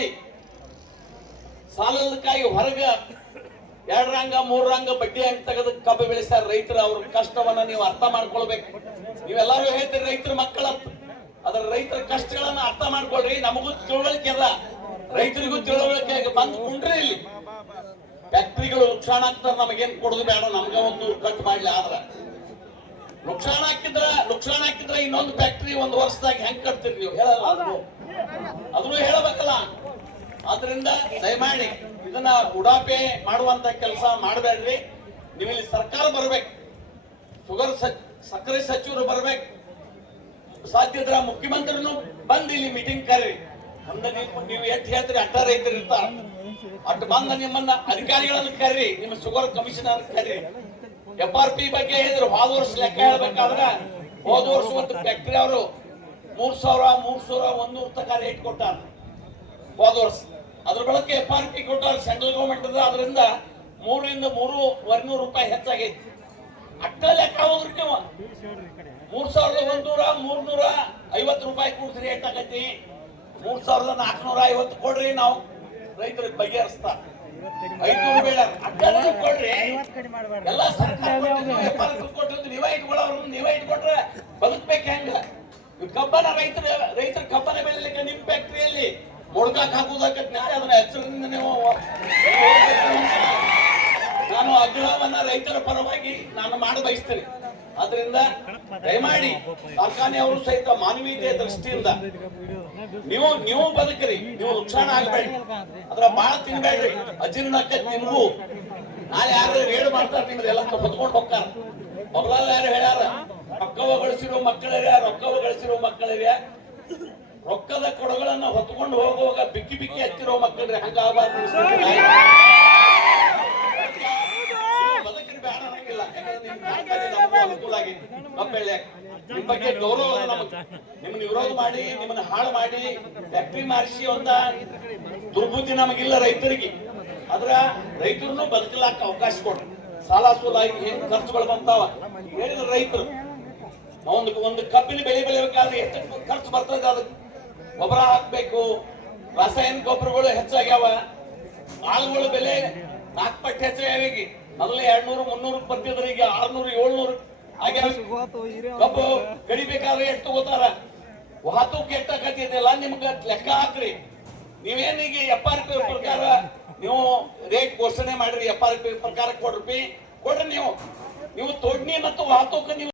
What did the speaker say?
ಮಾಡಿ ಸಾಲದಕ್ಕಾಗಿ ಹೊರಗ ಎರಡರಂಗ ಮೂರರಂಗ ಬಡ್ಡಿ ಹಂಗೆ ತೆಗೆದು ಕಬ್ಬು ಬೆಳೆಸ್ತಾರೆ ರೈತರು ಅವ್ರ ಕಷ್ಟವನ್ನ ನೀವು ಅರ್ಥ ಮಾಡ್ಕೊಳ್ಬೇಕು. ನೀವೆಲ್ಲರೂ ಹೇಳ್ತೀರಿ ರೈತರ ಮಕ್ಕಳ ಅದರ ರೈತರ ಕಷ್ಟಗಳನ್ನ ಅರ್ಥ ಮಾಡ್ಕೊಳ್ರಿ ನಮಗೂ ತಿಳುವಳಿಕೆ ಅದ. ರೈತರಿಗೂ ತಿಳುವಳಿಕೆ ಬಂದು ಕುಂಡ್ರಿ ಇಲ್ಲಿ. ಫ್ಯಾಕ್ಟ್ರಿಗಳು ನುಕ್ಸಾನ ಆಗ್ತಾರೆ ನಮಗೇನ್ ಕೊಡೋದು ಬೇಡ ನಮ್ಗೆ ಒಂದು ಕಟ್ ಮಾಡ್ಲಿ ಆದ್ರ. ನುಕ್ಸಾನ ಹಾಕಿದ್ರ ನುಕ್ಸಾನ ಹಾಕಿದ್ರ ಇನ್ನೊಂದು ಫ್ಯಾಕ್ಟ್ರಿ ಒಂದು ವರ್ಷದಾಗ ಹೆಂಗ್ ಕಟ್ತೀರಿ ನೀವು? ಹೇಳಲ್ಲ. ಅದ್ರೂ ಅದನ್ನು ಹೇಳಬೇಕಲ್ಲ. ಆದ್ರಿಂದ ದಯಮಾಡಿ ಇದನ್ನ ಉಡಾಪೆ ಮಾಡುವಂತ ಕೆಲಸ ಮಾಡಬೇಡ್ರಿ. ನೀವಿಲ್ಲಿ ಸರ್ಕಾರ ಬರ್ಬೇಕು. ಶುಗರ್ ಸಕ್ಕರೆ ಸಚಿವರು ಬರ್ಬೇಕು. ಸಾಧ್ಯ ಇದ್ರ ಮುಖ್ಯಮಂತ್ರಿನು ಬಂದು ಇಲ್ಲಿ ಮೀಟಿಂಗ್ ಕರೀರಿ. ಮುಂದೆ ನೀವು ನೀವು ಎಷ್ಟು ಹೇಳ್ತೀರಿ ಅಟ್ಟ ರೈತರು ಇರ್ತಾರ. ಅಟ್ಟು ಬಂದ ನಿಮ್ಮನ್ನ ಅಧಿಕಾರಿಗಳನ್ನು ಕರೀರಿ, ನಿಮ್ಮ ಶುಗರ್ ಕಮಿಷನರ್ ಕರೀರಿ. ಎಫ್ ಆರ್ ಪಿ ಬಗ್ಗೆ ಹೇಳಿದ್ರು, ಹೋದ ವರ್ಷ ಲೆಕ್ಕ ಹೇಳ್ಬೇಕಾದ್ರೆ ಹೋದ ವರ್ಷ ಒಂದು ಫ್ಯಾಕ್ಟ್ರಿ ಅವರು ಮೂರ್ ಸಾವಿರ ಮೂರ್ ಸಾವಿರ ಒಂದೂರ ತಕ ರೇಟ್ ಕೊಟ್ಟಾರ. ಹೋದ ಅದ್ರ ಬಳಕೆ ಎಫ್ ಆರ್ ಪಿ ಕೊಟ್ಟಾರ ಸೆಂಟ್ರಲ್ ಗೌರ್ಮೆಂಟ್ ಅದ ಅದರಿಂದ ಮೂರರಿಂದ ಮೂರು ನೂರು ರೂಪಾಯಿ ಹೆಚ್ಚಾಗೈತಿ. ಅಟ್ಟ ಲೆಕ್ಕ ಹೋಗ್ರಿ ನೀವು. ಮೂರ್ ಸಾವಿರದ ಒಂದೂರ ಮೂರ್ನೂರ ಐವತ್ತು ರೂಪಾಯಿ ಕೂಡಿಸಿ ರೇಟ್ ಆಗೈತಿ ಮೂರ್ ಸಾವಿರದ ನಾಲ್ಕನೂರ ಐವತ್ತು ಕೊಡ್ರಿ ನಾವು. ರೈತರಿಗೆ ಬಗೆಹರಿಸ್ತಾ. ಬೇಡ. ಕೊಡ್ರಿ. ಎಲ್ಲ ಸರ್ಕಾರ ಕೊಟ್ಟಿದ್ದು, ನೀವೇ ಇಟ್ಕೊಳ್ಳೋರು ನೀವೇ ಇಟ್ಕೊಟ್ರೆ ಬದುಕ್ಬೇಕು ಹೆಂಗ? ಕಬ್ಬನ ರೈತರ ರೈತರ ಕಬ್ಬನ ಬೆಳಿಲಿಕ್ಕೆ ನಿಮ್ ಫ್ಯಾಕ್ಟ್ರಿಯಲ್ಲಿ ಮೊಡ್ಕಾಕ್ ಹಾಕುದಾಕತ್ ನಾಳೆ ಅದನ್ನ ಎಚ್ಚರದಿಂದ ನೀವು ನಾನು ಅಗ್ರಹವನ್ನ ರೈತರ ಪರವಾಗಿ ನಾನು ಮಾಡಿ ಬಯಸ್ತೇನೆ. ಆದ್ರಿಂದ ದಯಮಾಡಿ ಕಾರ್ಖಾನೆಯವರು ಸಹಿತ ಮಾನವೀಯತೆಯ ದೃಷ್ಟಿಯಿಂದ ನೀವು ನೀವು ಬದುಕ್ರಿ, ನೀವು ನುಕ್ಸಾನ ಆಗ್ಬೇಡಿ. ಅದ್ರ ಬಾಳ ತಿನ್ಬೇಡ್ರಿ. ಅಜೀರ್ಣಕ್ಕೆ ನಿಮ್ಗೂ ನಾಳೆ ಯಾರು ರೇಡ್ ಮಾಡ್ತಾರ ನಿಮ್ದೆಲ್ಲ ಹೊತ್ಕೊಂಡು ಹೋಗ್ತಾರ. ಮೊದಲೆಲ್ಲ ಯಾರು ಹೇಳ್ಯಾರ, ರೊಕ್ಕವ ಗಳಿಸಿರೋ ಮಕ್ಕಳಿಗೆ ರೊಕ್ಕವ ಗಳಿಸಿರೋ ಮಕ್ಕಳಿಗೆ ರೊಕ್ಕದ ಕೊಡಗಳನ್ನ ಹೊತ್ಕೊಂಡು ಹೋಗುವಾಗ ಬಿಕ್ಕಿ ಬಿಕ್ಕಿ ಹಚ್ಚಿರೋ ಬದುಕಿನ ಬೇಡ ಅನ್ನಂಗಿಲ್ಲ. ಯಾಕಂದ್ರೆ ನಿಮ್ ಕಾರ್ಖಾನೆ ನಮಗೂ ಅನುಕೂಲ ಆಗೈತಿ. ಕಬ್ಬೆಳ್ಳೆ. ನಿಮ್ ಬಗ್ಗೆ ಗೌರವ ನಮಗ್. ನಿಮ್ಮನ್ನ ವಿರೋಧ ಮಾಡಿ ನಿಮ್ಮನ್ನ ಹಾಳು ಮಾಡಿ ಫ್ಯಾಕ್ಟ್ರಿ ಮಾರಿಸಿ ಒಂದ ದುರ್ಬುದ್ಧಿ ನಮಗಿಲ್ಲ ರೈತರಿಗೆ ಆದ್ರ ರೈತರನ್ನು ಬದುಕಲಾಕ ಅವಕಾಶ ಕೊಡ್ರಿ ಸಾಲ ಸೂಲಾಗಿ ಏನು ಖರ್ಚುಗಳು ಬಂತಾವ ಹೇಳಿದ್ರು ರೈತರು ಒಂದು ಒಂದು ಕಬ್ಬಿನ ಬೆಳೆ ಬೆಳಿಬೇಕಾದ್ರೆ ಎಷ್ಟು ಖರ್ಚು ಬರ್ತದೆ ಅದಕ್ಕೆ ಗೊಬ್ಬರ ಹಾಕ್ಬೇಕು. ರಾಸಾಯನಿಕ ಗೊಬ್ಬರಗಳು ಹೆಚ್ಚಾಗ್ಯಾವ. ಆಳುಗಳ ಬೆಲೆ ನಾಲ್ಕು ಪಟ್ಟು ಈಗ. ಮೊದಲು ಎರಡ್ ನೂರು ಮುನ್ನೂರು ಬರ್ತಿದ್ರೆ, ಈಗ ಆರ್ನೂರು, ಏಳ್ನೂರು ಆಗ್ಯಾವ. ಕಬ್ಬು ಕಡಿಬೇಕಾದ್ರೆ ಎಷ್ಟು ತಗೋತಾರ? ವಾಹತೂಕ್ ಎಷ್ಟಾಗತ್ತಿದೆಯಲ್ಲ ನಿಮ್ಗೆ ಲೆಕ್ಕ ಹಾಕ್ರಿ. ನೀವೇನೀಗ ಎಫ್ ಪಿ ಪ್ರಕಾರ ನೀವು ರೇಟ್ ಘೋಷಣೆ ಮಾಡ್ರಿ, ಎಫ್ ಪಿ ಪ್ರಕಾರ ಕೊಡ್ರಿ. ಕೊಡ್ರಿ ನೀವು. ನೀವು ತೊಡ್ನಿ ಮತ್ತು ವಾಹತೂಕ ನೀವು